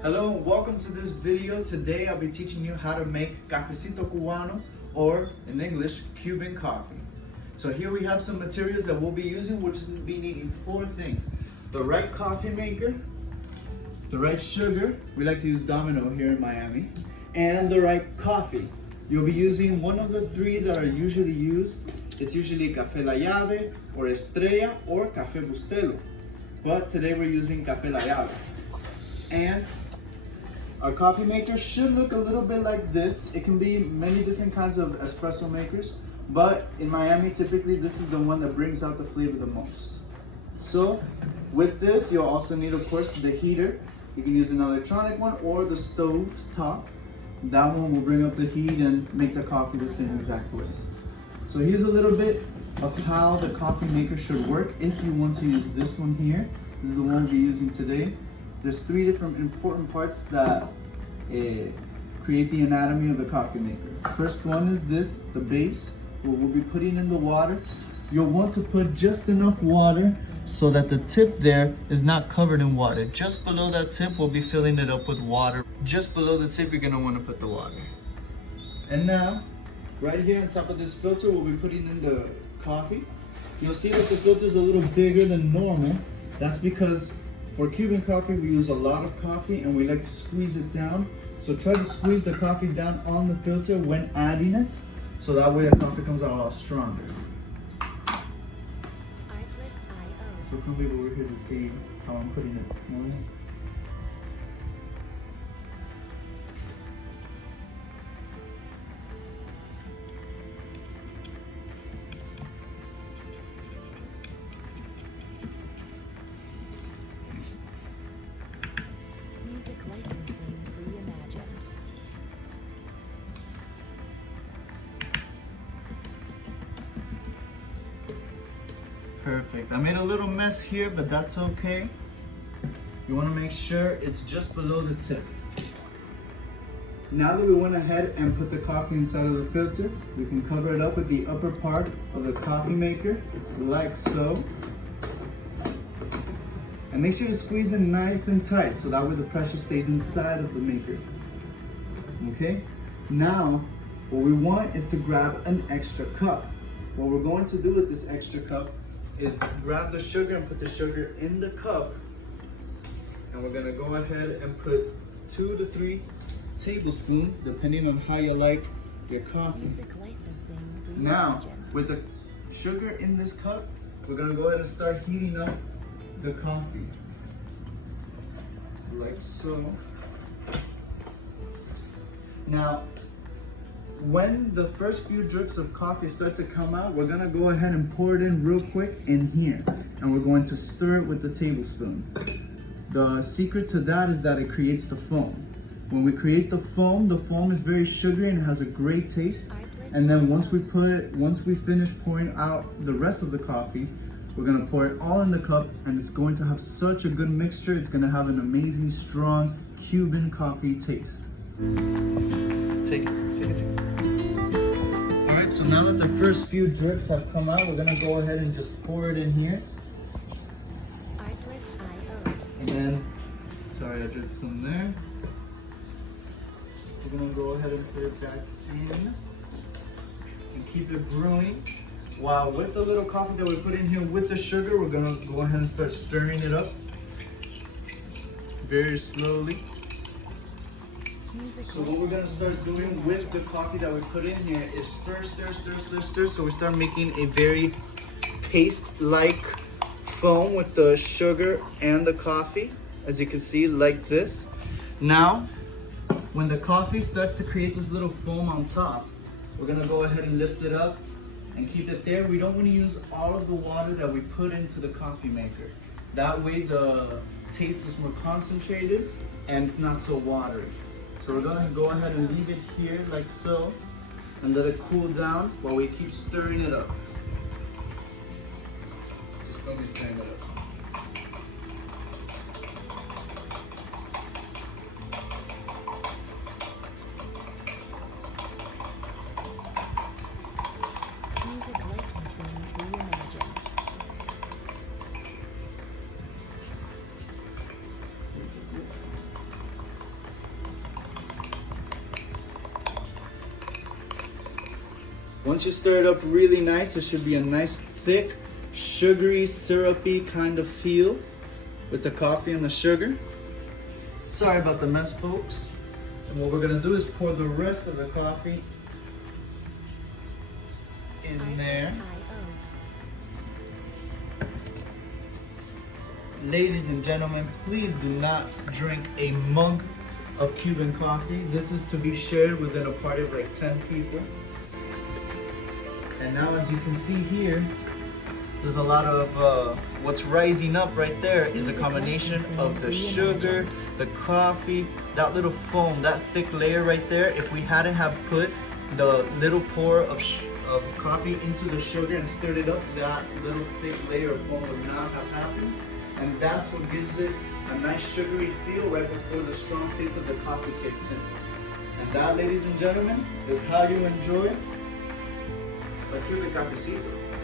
Hello and welcome to this video. Today I'll be teaching you how to make cafecito cubano, or in English, Cuban coffee. So here we have some materials that we'll be using, which will be needing four things. The right coffee maker, the right sugar, we like to use Domino here in Miami, and the right coffee. You'll be using one of the three that are usually used. It's usually Café La Llave, or Estrella, or Café Bustelo. But today we're using Café La Llave. And our coffee maker should look a little bit like this. It can be many different kinds of espresso makers, but in Miami, typically this is the one that brings out the flavor the most. So with this, you'll also need, of course, the heater. You can use an electronic one or the stove top. That one will bring up the heat and make the coffee the same exact way. So here's a little bit of how the coffee maker should work if you want to use this one here. This is the one we'll be using today. There's three different important parts that create the anatomy of the coffee maker. First one is this, the base, where we'll be putting in the water. You'll want to put just enough water so that the tip there is not covered in water. Just below that tip, we'll be filling it up with water. Just below the tip, you're gonna wanna put the water. And now, right here on top of this filter, we'll be putting in the coffee. You'll see that the filter is a little bigger than normal. That's because for Cuban coffee, we use a lot of coffee and we like to squeeze it down. So try to squeeze the coffee down on the filter when adding it, so that way the coffee comes out a lot stronger. So come over here to see how I'm putting it. Music licensing reimagined. Perfect. I made a little mess here, but that's okay. You want to make sure it's just below the tip. Now that we went ahead and put the coffee inside of the filter, we can cover it up with the upper part of the coffee maker, like so. And make sure to squeeze it nice and tight, so that way the pressure stays inside of the maker. Okay? Now, what we want is to grab an extra cup. What we're going to do with this extra cup is grab the sugar and put the sugar in the cup. And we're gonna go ahead and put 2 to 3 tablespoons, depending on how you like your coffee. Music licensing reimagined. Now, with the sugar in this cup, we're gonna go ahead and start heating up the coffee, like so. Now, when the first few drips of coffee start to come out, we're gonna go ahead and pour it in real quick in here, and we're going to stir it with the tablespoon. The secret to that is that it creates the foam. When we create the foam is very sugary and has a great taste. And then once we finish pouring out the rest of the coffee, we're gonna pour it all in the cup, and it's going to have such a good mixture. It's gonna have an amazing, strong Cuban coffee taste. Take it. All right, so now that the first few drips have come out, we're gonna go ahead and just pour it in here. And then, sorry, I dripped some there. We're gonna go ahead and put it back in and keep it brewing. While with the little coffee that we put in here with the sugar, we're gonna go ahead and start stirring it up very slowly. So what we're gonna start doing with the coffee that we put in here is stir. So we start making a very paste-like foam with the sugar and the coffee, as you can see, like this. Now, when the coffee starts to create this little foam on top, we're gonna go ahead and lift it up and keep it there. We don't want to use all of the water that we put into the coffee maker. That way the taste is more concentrated and it's not so watery. So we're gonna go ahead and leave it here like so and let it cool down while we keep stirring it up. Just gonna be stirring it up. Music licensing reimagined. Once you stir it up really nice, it should be a nice thick, sugary, syrupy kind of feel with the coffee and the sugar. Sorry about the mess, folks. And what we're gonna do is pour the rest of the coffee in there. Ladies and gentlemen, please do not drink a mug of Cuban coffee. This is to be shared within a party of like 10 people. And now, as you can see here, there's a lot of what's rising up right there is a combination of the sugar, the coffee, that little foam, that thick layer right there. If we hadn't have put the little pour of coffee into the sugar and stirred it up, that little thick layer of foam would not have happened. And that's what gives it a nice sugary feel right before the strong taste of the coffee kicks in. And that, ladies and gentlemen, is how you enjoy a Cuban cafecito.